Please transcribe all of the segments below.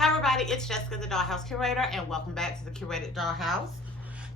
Hi everybody, it's Jessica the Dollhouse Curator and welcome back to the Curated Dollhouse.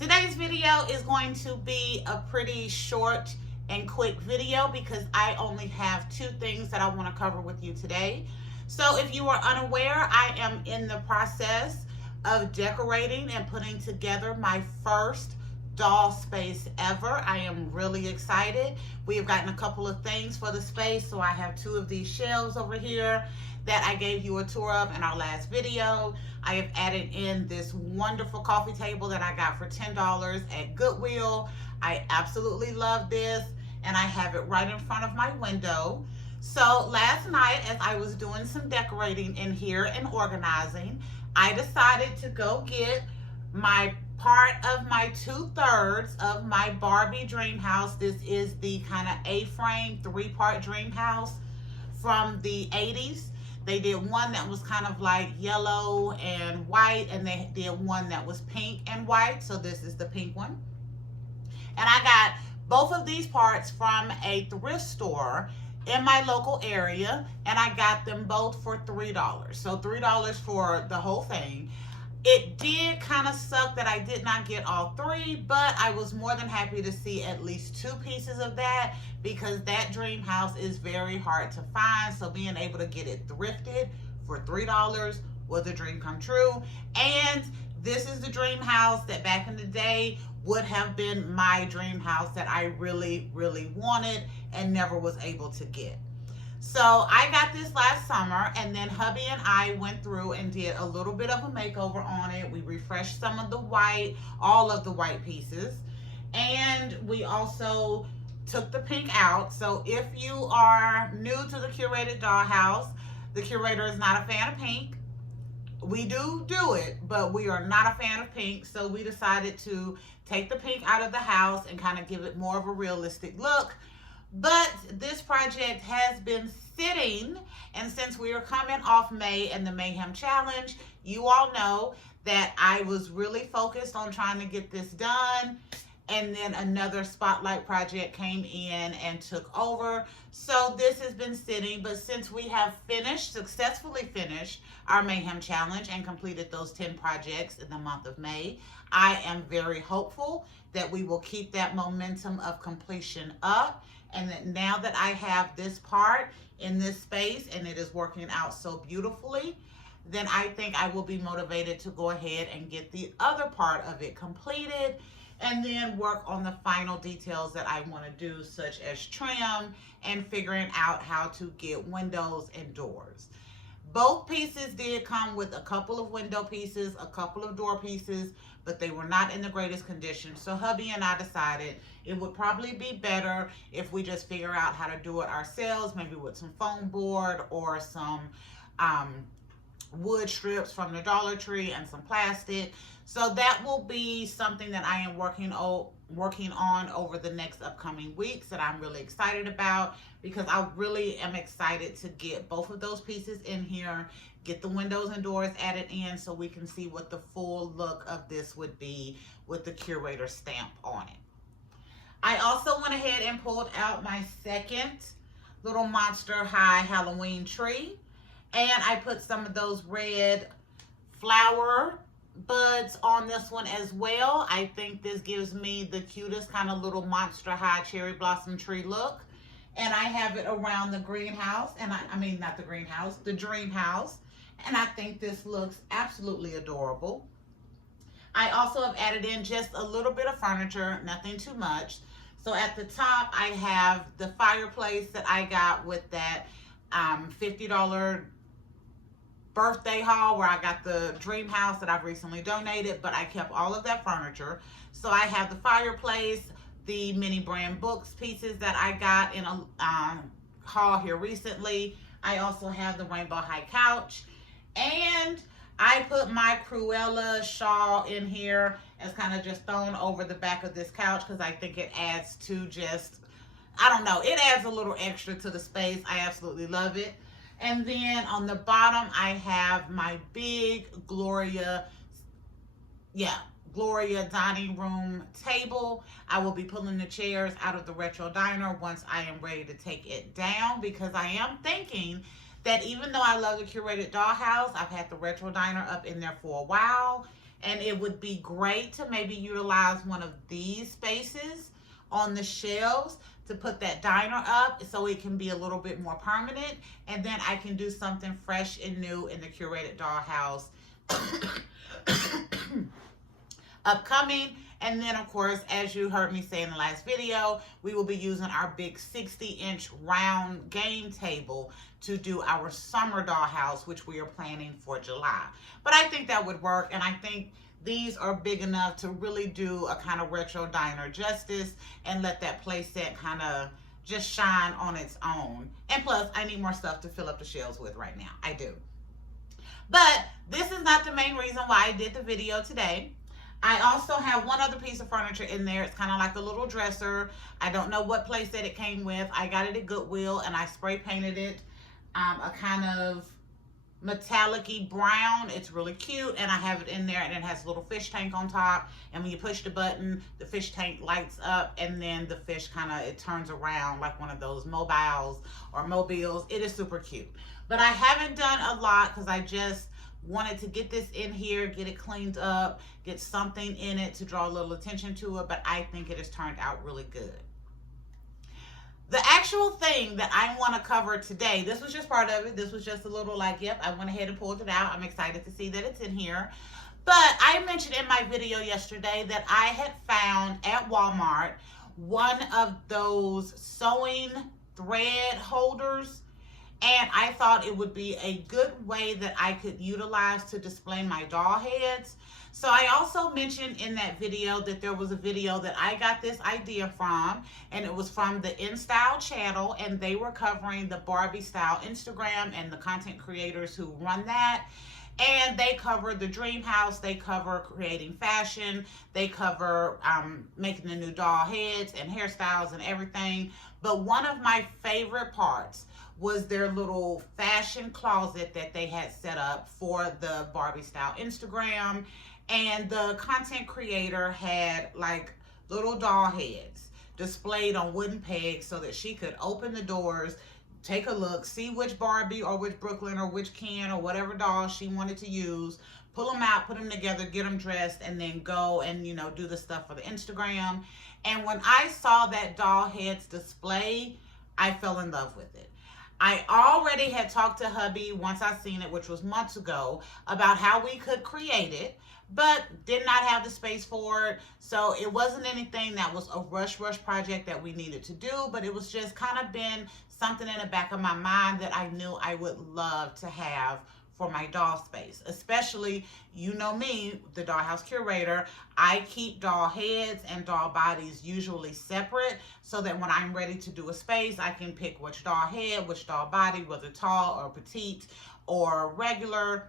Today's video is going to be a pretty short and quick video because I only have two things that I want to cover with you today. So if you are unaware, I am in the process of decorating and putting together my first doll space ever. I am really excited. We have gotten a couple of things for the space. So I have two of these shelves over here that I gave you a tour of in our last video. I have added in this wonderful coffee table that I got for $10 at Goodwill. I absolutely love this, and I have it right in front of my window. So last night, as I was doing some decorating in here and organizing, I decided to go get my part of my 2/3 of my Barbie Dreamhouse. This is the kind of A-frame 3-part Dreamhouse from the 80s. They did one that was kind of like yellow and white, and they did one that was pink and white. So this is the pink one. And I got both of these parts from a thrift store in my local area, and I got them both for $3. So $3 for the whole thing. It did kind of suck that I did not get all three, but I was more than happy to see at least two pieces of that because that dream house is very hard to find. So being able to get it thrifted for $3 was a dream come true. And this is the dream house that back in the day would have been my dream house that I really, really wanted and never was able to get. So I got this last summer, and then hubby and I went through and did a little bit of a makeover on it. We refreshed some of the white, all of the white pieces, and we also took the pink out. So if you are new to the Curated Dollhouse, the curator is not a fan of pink. We do it, but we are not a fan of pink. So we decided to take the pink out of the house and kind of give it more of a realistic look. But this project has been sitting, and since we are coming off May and the Mayhem Challenge, you all know that I was really focused on trying to get this done, and then another spotlight project came in and took over. So this has been sitting, but since we have successfully finished our Mayhem Challenge and completed those 10 projects in the month of May, I am very hopeful that we will keep that momentum of completion up. And that now that I have this part in this space and it is working out so beautifully, then I think I will be motivated to go ahead and get the other part of it completed and then work on the final details that I want to do, such as trim and figuring out how to get windows and doors. Both pieces did come with a couple of window pieces, a couple of door pieces, but they were not in the greatest condition. So hubby and I decided it would probably be better if we just figure out how to do it ourselves, maybe with some foam board or some wood strips from the Dollar Tree and some plastic. So that will be something that I am working on over the next upcoming weeks that I'm really excited about, because I really am excited to get both of those pieces in here, get the windows and doors added in so we can see what the full look of this would be with the curator stamp on it. I also went ahead and pulled out my second little Monster High Halloween tree, and I put some of those red flower buds on this one as well. I think this gives me the cutest kind of little Monster High cherry blossom tree look. And I have it around the greenhouse, and the dream house. And I think this looks absolutely adorable. I also have added in just a little bit of furniture, nothing too much. So at the top, I have the fireplace that I got with that $50 birthday haul where I got the dream house that I've recently donated, but I kept all of that furniture. So I have the fireplace, the mini brand books pieces that I got in a haul here recently. I also have the Rainbow High couch, and I put my Cruella shawl in here as kind of just thrown over the back of this couch because I think it adds to it adds a little extra to the space. I absolutely love it. And then on the bottom, I have my big Gloria dining room table. I will be pulling the chairs out of the retro diner once I am ready to take it down, because I am thinking that even though I love the curated dollhouse, I've had the retro diner up in there for a while, and it would be great to maybe utilize one of these spaces on the shelves to put that diner up so it can be a little bit more permanent, and then I can do something fresh and new in the curated dollhouse upcoming. And then, of course, as you heard me say in the last video, we will be using our big 60-inch round game table to do our summer dollhouse, which we are planning for July. But I think that would work, and I think these are big enough to really do a kind of retro diner justice and let that play set kind of just shine on its own. And plus, I need more stuff to fill up the shelves with right now. I do. But this is not the main reason why I did the video today. I also have one other piece of furniture in there. It's kind of like a little dresser. I don't know what place that it came with. I got it at Goodwill, and I spray painted it a kind of metallic-y brown. It's really cute, and I have it in there, and it has a little fish tank on top, and when you push the button, the fish tank lights up, and then the fish kind of, it turns around like one of those mobiles or mobiles. It is super cute. But I haven't done a lot because I just wanted to get this in here, get it cleaned up, get something in it to draw a little attention to it, but I think it has turned out really good. The actual thing that I want to cover today, this was just part of it. This was just a little like, yep, I went ahead and pulled it out. I'm excited to see that it's in here. But I mentioned in my video yesterday that I had found at Walmart one of those sewing thread holders, and I thought it would be a good way that I could utilize to display my doll heads. So I also mentioned in that video that there was a video that I got this idea from, and it was from the InStyle channel, and they were covering the Barbie style Instagram and the content creators who run that. And they cover the Dreamhouse, they cover creating fashion, they cover making the new doll heads and hairstyles and everything. But one of my favorite parts was their little fashion closet that they had set up for the Barbie style Instagram. And the content creator had like little doll heads displayed on wooden pegs so that she could open the doors, take a look, see which Barbie or which Brooklyn or which Ken or whatever doll she wanted to use, pull them out, put them together, get them dressed, and then go and, you know, do the stuff for the Instagram. And when I saw that doll heads display, I fell in love with it. I already had talked to hubby once I seen it, which was months ago, about how we could create it, but did not have the space for it. So it wasn't anything that was a rush project that we needed to do, but it was just kind of been something in the back of my mind that I knew I would love to have for my doll space. Especially, you know me, the Dollhouse curator, I keep doll heads and doll bodies usually separate so that when I'm ready to do a space, I can pick which doll head, which doll body, whether tall or petite or regular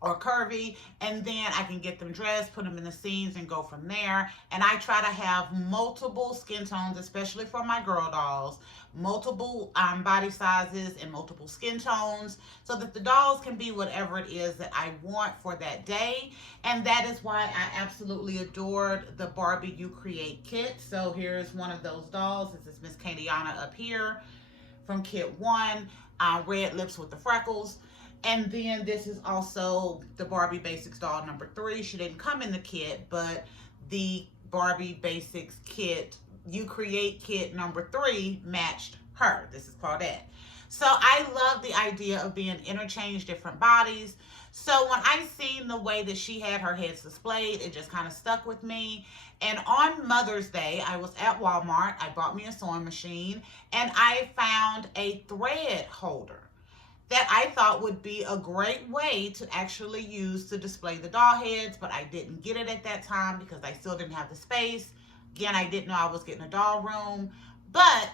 or curvy, and then I can get them dressed, put them in the scenes, and go from there. And I try to have multiple skin tones, especially for my girl dolls, multiple body sizes and multiple skin tones, so that the dolls can be whatever it is that I want for that day. And that is why I absolutely adored the Barbie You Create kit. So here's one of those dolls. This is Miss Candiana up here from kit 1, red lips with the freckles. And then this is also the Barbie Basics doll number 3. She didn't come in the kit, but the Barbie Basics kit, You Create kit number 3 matched her. This is Claudette. So I love the idea of being interchange different bodies. So when I seen the way that she had her heads displayed, it just kind of stuck with me. And on Mother's Day, I was at Walmart. I bought me a sewing machine, and I found a thread holder that I thought would be a great way to actually use to display the doll heads, but I didn't get it at that time because I still didn't have the space. Again, I didn't know I was getting a doll room, but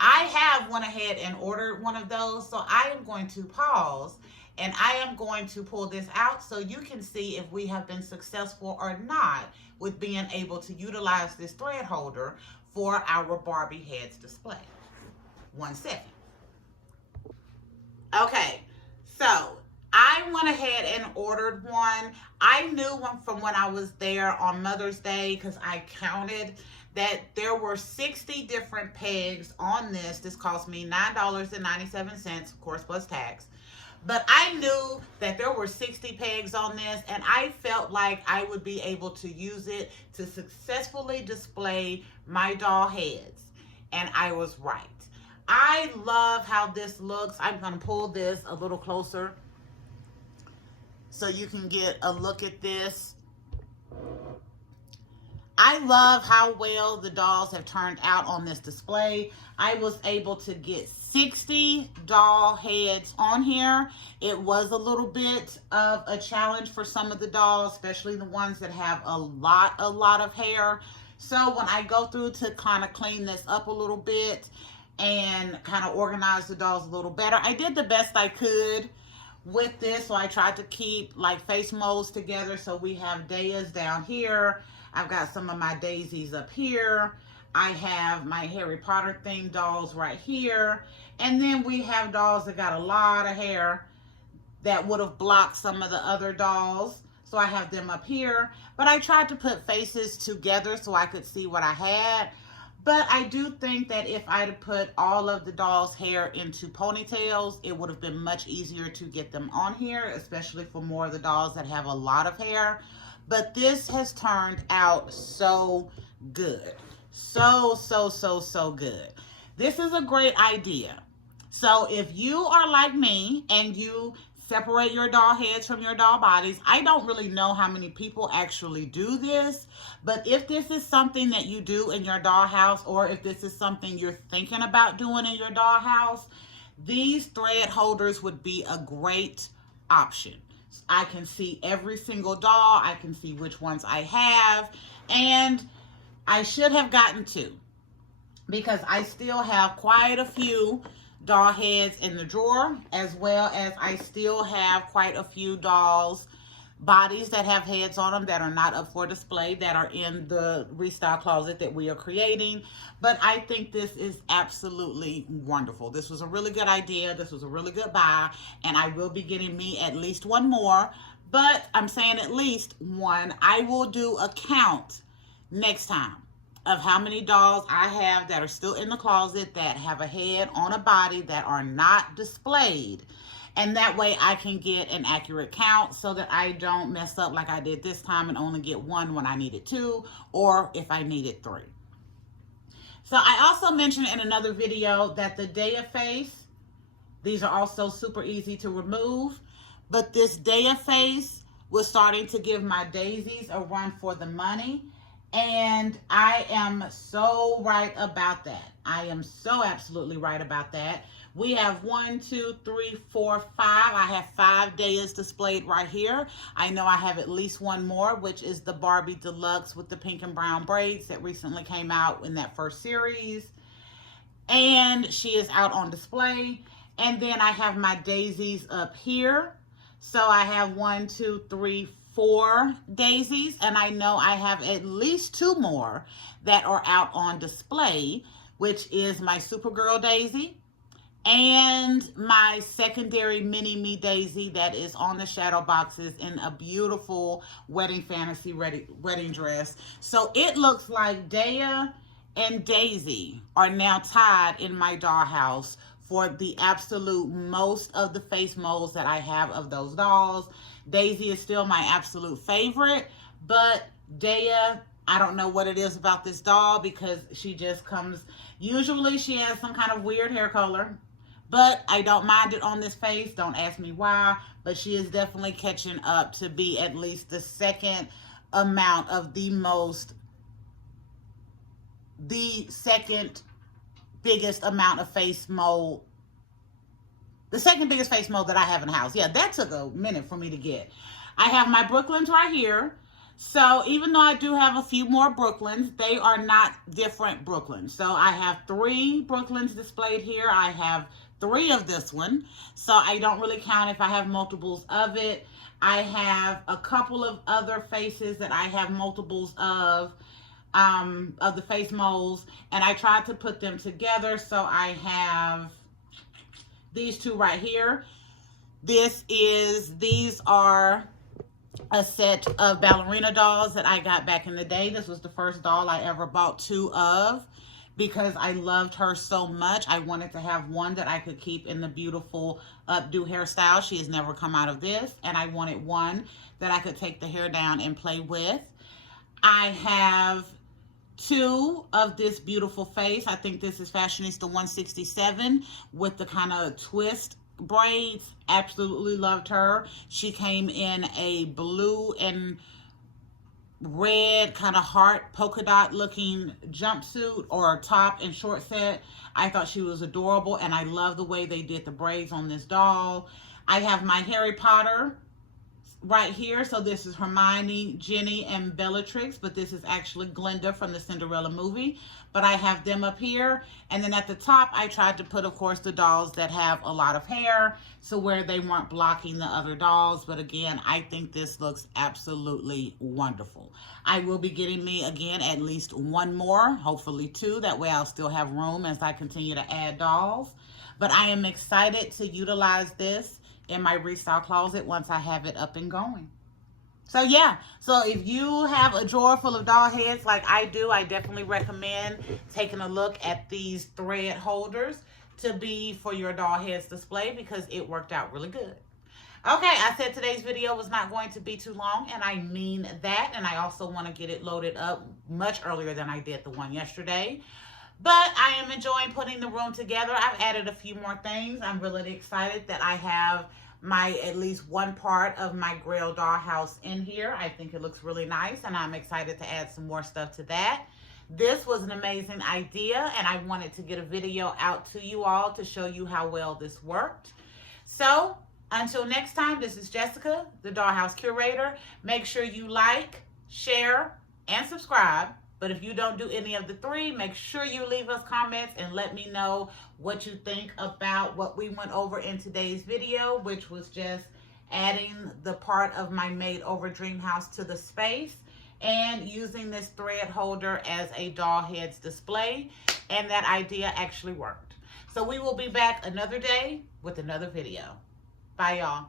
I have went ahead and ordered one of those, so I am going to pause and I am going to pull this out so you can see if we have been successful or not with being able to utilize this thread holder for our Barbie heads display. 1 second. Okay, so I went ahead and ordered one. I knew from when I was there on Mother's Day, because I counted, that there were 60 different pegs on this. This cost me $9.97, of course, plus tax. But I knew that there were 60 pegs on this, and I felt like I would be able to use it to successfully display my doll heads. And I was right. I love how this looks. I'm going to pull this a little closer so you can get a look at this. I love how well the dolls have turned out on this display. I was able to get 60 doll heads on here. It was a little bit of a challenge for some of the dolls, especially the ones that have a lot of hair. So when I go through to kind of clean this up a little bit and kind of organize the dolls a little better, I did the best I could with this. So I tried to keep like face molds together. So we have Daya's down here. I've got some of my daisies up here. I have my Harry Potter themed dolls right here. And then we have dolls that got a lot of hair that would have blocked some of the other dolls. So I have them up here. But I tried to put faces together so I could see what I had. But I do think that if I'd have put all of the dolls' hair into ponytails, it would have been much easier to get them on here, especially for more of the dolls that have a lot of hair. But this has turned out so good. So good. This is a great idea. So if you are like me and you separate your doll heads from your doll bodies, I don't really know how many people actually do this, but if this is something that you do in your dollhouse, or if this is something you're thinking about doing in your dollhouse, these thread holders would be a great option. I can see every single doll. I can see which ones I have. And I should have gotten two, because I still have quite a few doll heads in the drawer, as well as I still have quite a few dolls bodies that have heads on them that are not up for display, that are in the restyle closet that we are creating. But I think this is absolutely wonderful. This was a really good idea. This was a really good buy, and I will be getting me at least one more. But I'm saying at least one. I will do a count next time of how many dolls I have that are still in the closet that have a head on a body that are not displayed. And that way I can get an accurate count so that I don't mess up like I did this time and only get one when I needed two, or if I needed three. So I also mentioned in another video that the Daya face, these are also super easy to remove, but this Daya face was starting to give my daisies a run for the money. And I am so right about that. I am so absolutely right about that. We have 1, 2, 3, 4, 5. I have 5 Dayas displayed right here. I know I have at least one more, which is the Barbie Deluxe with the pink and brown braids that recently came out in that first series. And she is out on display. And then I have my daisies up here. So I have 1, 2, 3, 4 daisies, and I know I have at least 2 more that are out on display, which is my Supergirl daisy and my secondary mini-me daisy that is on the shadow boxes in a beautiful wedding fantasy wedding dress. So it looks like Daya and Daisy are now tied in my dollhouse for the absolute most of the face molds that I have of those dolls. Daisy is still my absolute favorite, but Daya, I don't know what it is about this doll, because she just comes, usually she has some kind of weird hair color, but I don't mind it on this face. Don't ask me why, but she is definitely catching up to be at least the second amount of the second biggest amount of face mold. The second biggest face mold that I have in the house. Yeah, that took a minute for me to get. I have my Brooklyns right here. So even though I do have a few more Brooklyns, they are not different Brooklyns. So I have 3 Brooklyns displayed here. I have 3 of this one. So I don't really count if I have multiples of it. I have a couple of other faces that I have multiples of the face molds. And I tried to put them together. So I have these 2 right here. These are a set of ballerina dolls that I got back in the day. This was the first doll I ever bought 2 of because I loved her so much. I wanted to have one that I could keep in the beautiful updo hairstyle. She has never come out of this. And I wanted one that I could take the hair down and play with. I have 2 of this beautiful face. I think this is Fashionista 167 with the kind of twist braids. Absolutely loved her. She came in a blue and red kind of heart polka dot looking jumpsuit or top and short set. I thought she was adorable, and I love the way they did the braids on this doll. I have my Harry Potter right here. So this is Hermione, Ginny, and Bellatrix, but this is actually Glinda from the Cinderella movie. But I have them up here. And then at the top, I tried to put, of course, the dolls that have a lot of hair, so where they weren't blocking the other dolls. But again, I think this looks absolutely wonderful. I will be getting me, again, at least 1 more, hopefully 2. That way I'll still have room as I continue to add dolls. But I am excited to utilize this in my restyle closet once I have it up and going. So yeah, so if you have a drawer full of doll heads like I do, I definitely recommend taking a look at these thread holders to be for your doll heads display because it worked out really good. Okay, I said today's video was not going to be too long, and I mean that. And I also want to get it loaded up much earlier than I did the one yesterday. But I am enjoying putting the room together. I've added a few more things. I'm really excited that I have at least one part of my Grail Dollhouse in here. I think it looks really nice, and I'm excited to add some more stuff to that. This was an amazing idea, and I wanted to get a video out to you all to show you how well this worked. So until next time, this is Jessica, the Dollhouse Curator. Make sure you like, share, and subscribe. But if you don't do any of the 3, make sure you leave us comments and let me know what you think about what we went over in today's video, which was just adding the part of my made over dream house to the space and using this thread holder as a doll heads display. And that idea actually worked. So we will be back another day with another video. Bye, y'all.